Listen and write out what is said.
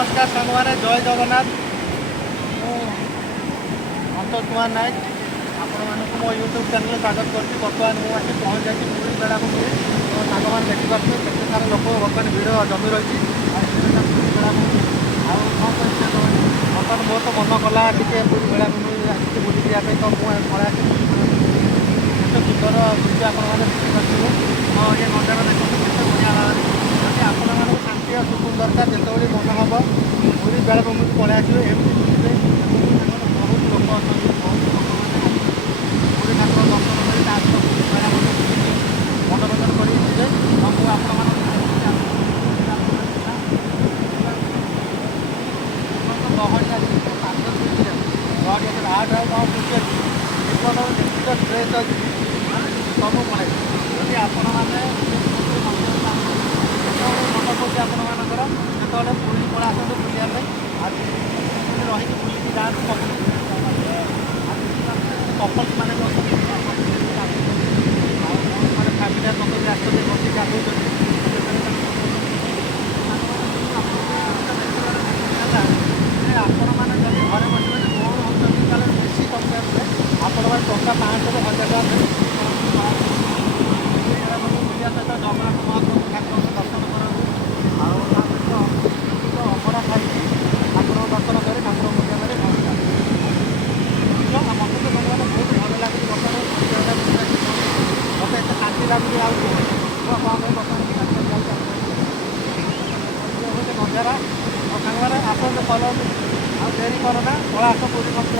नमस्कार सांग मैंने जय जगन्नाथ संतोष कुमार नायक आपण मानक मो यूट्यूब चैनल स्वागत करती। बर्तमान मुझे पहुँच जाए पुरी बेलाभूमि तो सांग मैंने देखिपे केते सारा लोक बर्तमान भिड़ जमी रही पुरी बेलाभूमि आउ कौन कर सांग बर्तमान मोर तो मन कला टे पुरी बेलाभूमि आसी बुली जाए तो मुझे पड़ा केते सुंदर दृश्य आपने देखिपे। हाँ ये नजारा देखते केते बढ़िया भाव जब आपण मानक शांति और सुकून दरकार जिते मन हम पुरी बेलाभूमि को पलि आसवे एमती बुझे बहुत लोक अच्छा बहुत लोक पुरी ठाकुर दर्शन कर बेलाभूमि मनोरंजन कर मुझे लहरी आस आठ खुशी अच्छी जेतिक ड्रेस अच्छी सब पड़े जदि आपण मैंने मन पड़े आपण मानकर जो पुरी पड़ा आसतु बुलाप आज रही बुलिकी जातु कपल्स मैंने फैमिली लोग भी आसते बस गाधों आपण मैंने जब घरे बसे बोर होती बेसी कंपेयर आपण मैंने टंका 500 ରୁ 1000 टଙ୍କା बुलिया सहित जगन्नाथ महाप्रभु ठाकुर दर्शन करूँ आउ सहित अभड़ा खाई ठाकुर दर्शन कर ठाकुर मुझे मत तो मैंने बहुत भल लगे बर्तमान मत एत शांति लगुच आगे बर्तमान नजारा और सांग मैंने आसते कल आ देरी करना पड़ा आस पूरी मंदिर